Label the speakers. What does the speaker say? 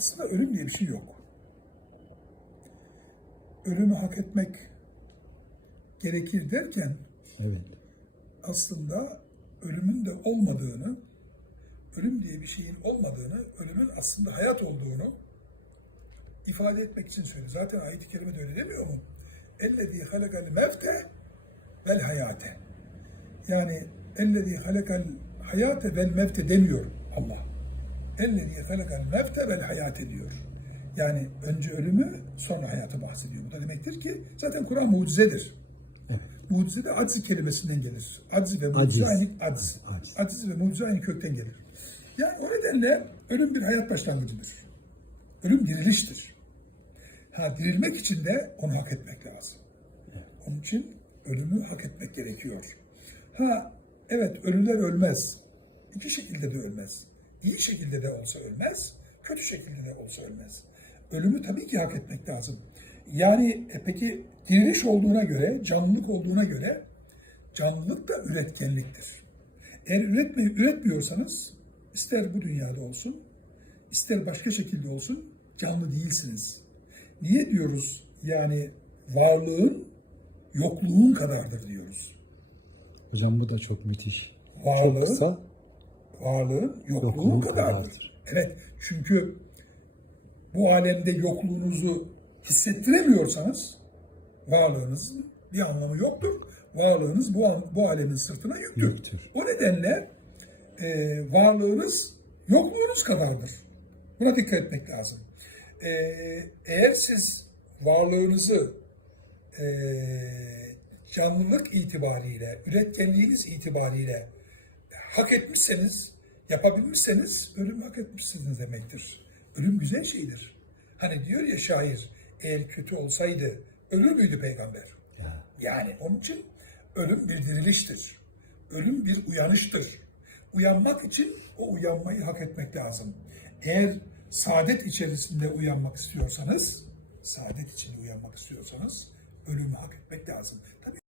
Speaker 1: Aslında ölüm diye bir şey yok. Ölümü hak etmek gerekir derken
Speaker 2: Evet.
Speaker 1: aslında ölümün de olmadığını, ölüm diye bir şeyin olmadığını, ölümün aslında hayat olduğunu ifade etmek için söylüyor. Zaten ayet-i kerime de öyle demiyor mu? Ellezî halakal mevte vel hayate. Yani ellezî halakal hayate vel mevte demiyor Allah. Ellezî halakal mevte vel hayate diyor. Yani önce ölümü sonra hayatı bahsediyor. Bu da demektir ki zaten Kur'an mucizedir. Mucize de aczi kelimesinden gelir. Aczi ve mucize
Speaker 2: Aciz.
Speaker 1: aynı acz.
Speaker 2: Aciz.
Speaker 1: Aciz ve mucize aynı kökten gelir. Yani o nedenle ölüm bir hayat başlangıcıdır. Ölüm diriliştir. Ha dirilmek için de onu hak etmek lazım. Onun için ölümü hak etmek gerekiyor. Ha evet ölüler ölmez. İki şekilde de ölmez. İyi şekilde de olsa ölmez, kötü şekilde de olsa ölmez. Ölümü tabii ki hak etmek lazım. Yani e, peki diriliş olduğuna göre, canlılık olduğuna göre canlılık da üretkenliktir. Eğer üretme, üretmiyorsanız ister bu dünyada olsun, ister başka şekilde olsun canlı değilsiniz. Niye diyoruz yani varlığın yokluğun kadardır diyoruz.
Speaker 2: Hocam bu da çok müthiş.
Speaker 1: Varlığın,
Speaker 2: Çok kısa.
Speaker 1: Varlığın yokluğun
Speaker 2: Yokluğun
Speaker 1: kadardır.
Speaker 2: kadardır.
Speaker 1: Evet çünkü bu alemde yokluğunuzu hissettiremiyorsanız varlığınızın bir anlamı yoktur. Varlığınız bu, bu alemin sırtına yüktür.
Speaker 2: Yüktür.
Speaker 1: O nedenle e, varlığınız yokluğunuz kadardır. Buna dikkat etmek lazım. E, eğer siz varlığınızı e, canlılık itibariyle, üretkenliğiniz itibariyle hak etmişseniz, yapabilmişseniz ölüm hak etmişsiniz demektir. Ölüm güzel şeydir. Hani diyor ya şair, eğer kötü olsaydı ölür müydü peygamber?
Speaker 2: Ya.
Speaker 1: Yani onun için ölüm bir diriliştir. Ölüm bir uyanıştır. Uyanmak için o uyanmayı hak etmek lazım. Eğer saadet içerisinde uyanmak istiyorsanız, saadet içinde uyanmak istiyorsanız ölümü hak etmek lazım. Tabii